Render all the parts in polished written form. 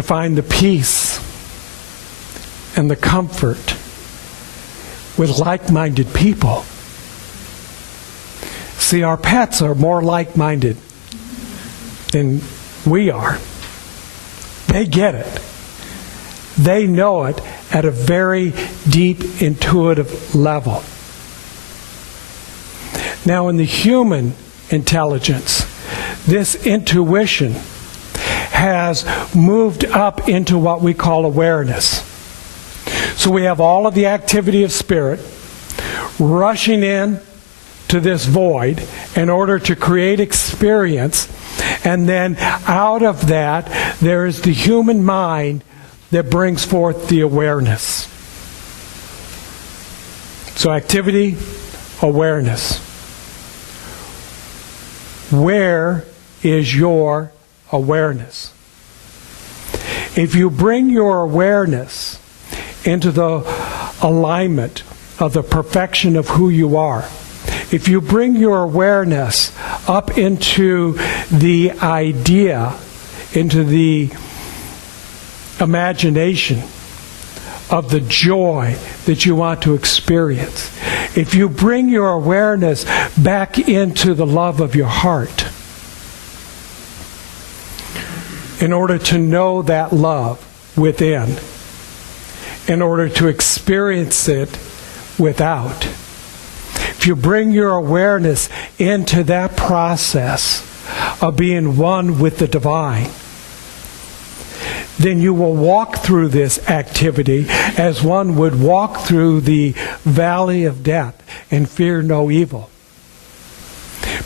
to find the peace and the comfort with like-minded people. See, our pets are more like-minded than we are. They get it. They know it at a very deep, intuitive level. Now, in the human intelligence, this intuition has moved up into what we call awareness. So we have all of the activity of spirit rushing in to this void in order to create experience, and then out of that there is the human mind that brings forth the awareness. So activity, awareness. Where is your awareness? If you bring your awareness into the alignment of the perfection of who you are, if you bring your awareness up into the idea, into the imagination of the joy that you want to experience, if you bring your awareness back into the love of your heart, in order to know that love within, in order to experience it without, if you bring your awareness into that process of being one with the divine, then you will walk through this activity as one would walk through the valley of death and fear no evil.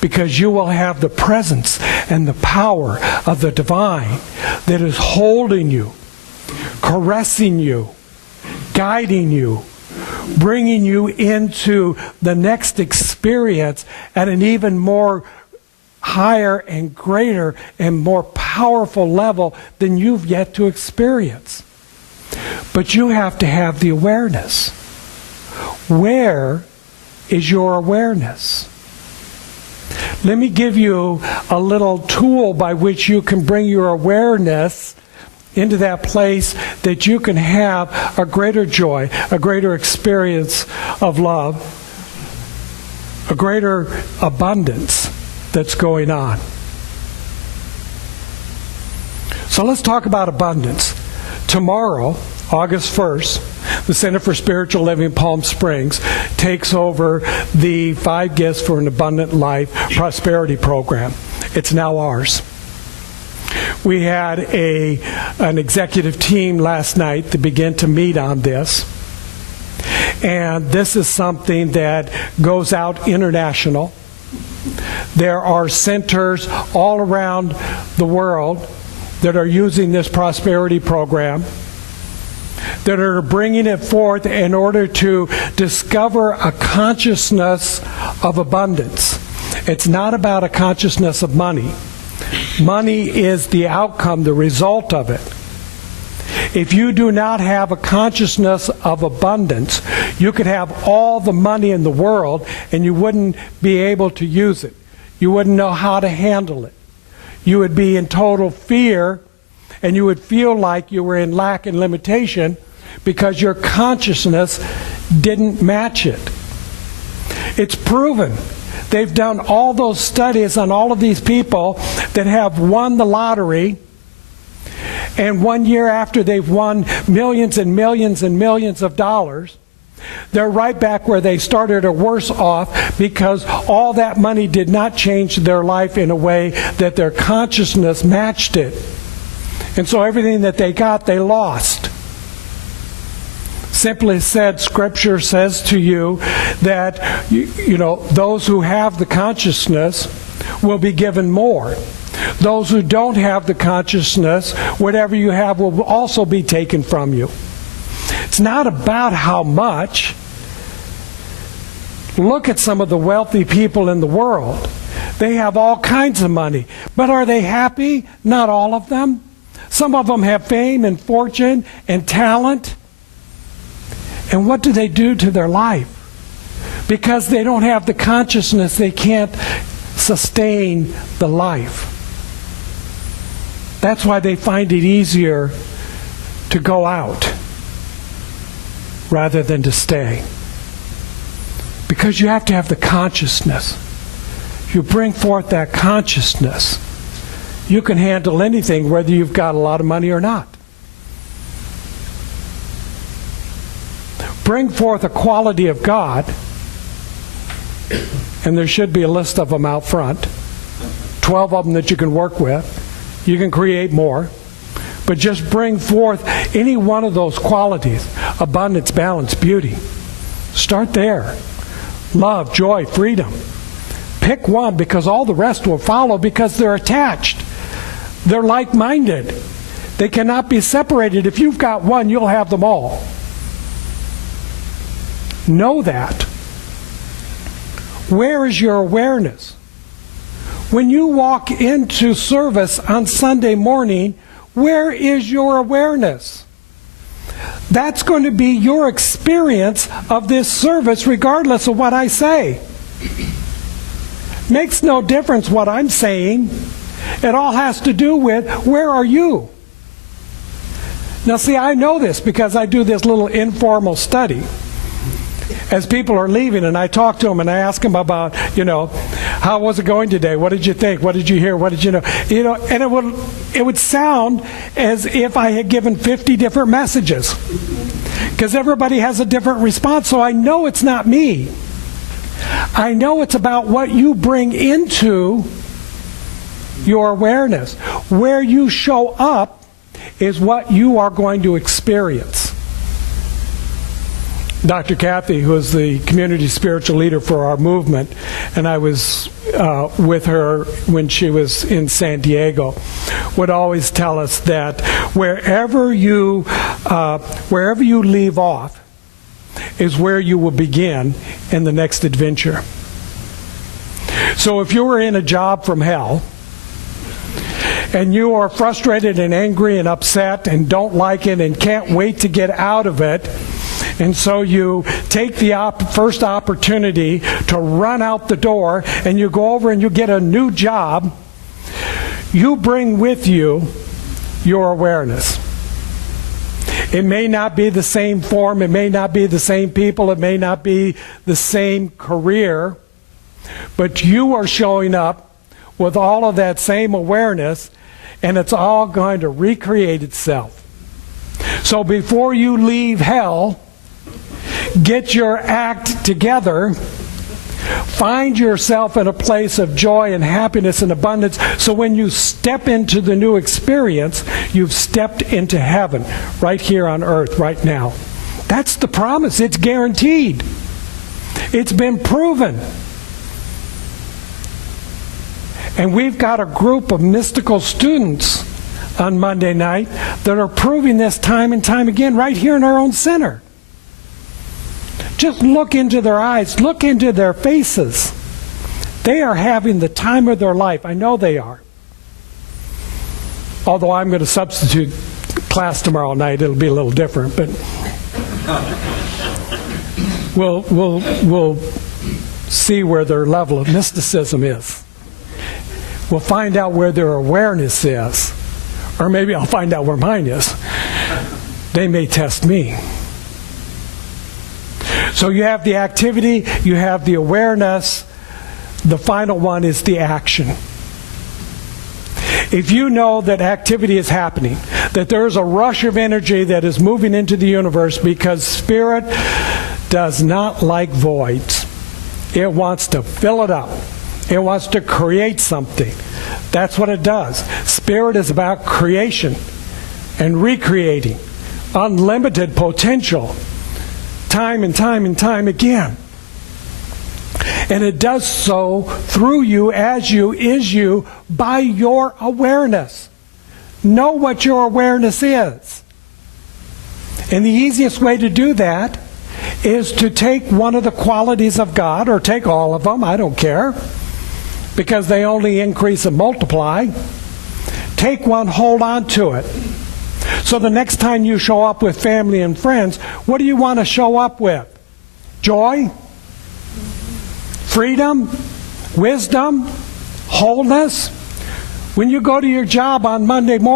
Because you will have the presence and the power of the divine that is holding you, caressing you, guiding you, bringing you into the next experience at an even more higher and greater and more powerful level than you've yet to experience. But you have to have the awareness. Where is your awareness? Let me give you a little tool by which you can bring your awareness into that place that you can have a greater joy, a greater experience of love, a greater abundance that's going on. So let's talk about abundance. Tomorrow, August 1st, the Center for Spiritual Living Palm Springs takes over the 5 Gifts for an Abundant Life Prosperity Program. It's now ours. We had an executive team last night that began to meet on this. And this is something that goes out international. There are centers all around the world that are using this prosperity program, that are bringing it forth in order to discover a consciousness of abundance. It's not about a consciousness of money. Money is the outcome, the result of it. If you do not have a consciousness of abundance, you could have all the money in the world and you wouldn't be able to use it. You wouldn't know how to handle it. You would be in total fear, and you would feel like you were in lack and limitation because your consciousness didn't match it. It's proven. They've done all those studies on all of these people that have won the lottery, and 1 year after they've won millions and millions and millions of dollars, they're right back where they started or worse off, because all that money did not change their life in a way that their consciousness matched it. And so everything that they got, they lost. Simply said, Scripture says to you that those who have the consciousness will be given more. Those who don't have the consciousness, whatever you have will also be taken from you. It's not about how much. Look at some of the wealthy people in the world. They have all kinds of money. But are they happy? Not all of them. Some of them have fame and fortune and talent. And what do they do to their life? Because they don't have the consciousness, they can't sustain the life. That's why they find it easier to go out rather than to stay. Because you have to have the consciousness. You bring forth that consciousness, you can handle anything, whether you've got a lot of money or not. Bring forth a quality of God, and there should be a list of them out front. 12 of them that you can work with. You can create more. But just bring forth any one of those qualities. Abundance, balance, beauty. Start there. Love, joy, freedom. Pick one, because all the rest will follow, because they're attached. They're like-minded. They cannot be separated. If you've got one, you'll have them all. Know that. Where is your awareness? When you walk into service on Sunday morning, where is your awareness? That's going to be your experience of this service, regardless of what I say. Makes no difference what I'm saying. It all has to do with, where are you? Now see, I know this because I do this little informal study. As people are leaving, and I talk to them and I ask them about, how was it going today? What did you think? What did you hear? What did you know? And it would sound as if I had given 50 different messages, because everybody has a different response. So I know it's not me. I know it's about what you bring into your awareness. Where you show up is what you are going to experience. Dr. Kathy, who is the community spiritual leader for our movement, and I was with her when she was in San Diego, would always tell us that wherever you leave off is where you will begin in the next adventure. So if you were in a job from hell, and you are frustrated and angry and upset and don't like it and can't wait to get out of it, and so you take the first opportunity to run out the door, and you go over and you get a new job, you bring with you your awareness. It may not be the same form, it may not be the same people, it may not be the same career, but you are showing up with all of that same awareness, and it's all going to recreate itself. So before you leave hell, get your act together. Find yourself in a place of joy and happiness and abundance, so when you step into the new experience, you've stepped into heaven right here on earth right now. That's the promise. It's guaranteed. It's been proven. And we've got a group of mystical students on Monday night that are proving this time and time again right here in our own center. Just look into their eyes, look into their faces. They are having the time of their life. I know they are. Although I'm going to substitute class tomorrow night, it'll be a little different, but we'll see where their level of mysticism is. We'll find out where their awareness is. Or maybe I'll find out where mine is. They may test me. So you have the activity, you have the awareness. The final one is the action. If you know that activity is happening, that there's a rush of energy that is moving into the universe, because Spirit does not like voids. It wants to fill it up. It wants to create something. That's what it does. Spirit is about creation and recreating. Unlimited potential. Time and time and time again. And it does so through you, as you, is you, by your awareness. Know what your awareness is. And the easiest way to do that is to take one of the qualities of God, or take all of them, I don't care, because they only increase and multiply. Take one, hold on to it. So the next time you show up with family and friends, what do you want to show up with? Joy? Freedom? Wisdom? Wholeness? When you go to your job on Monday morning,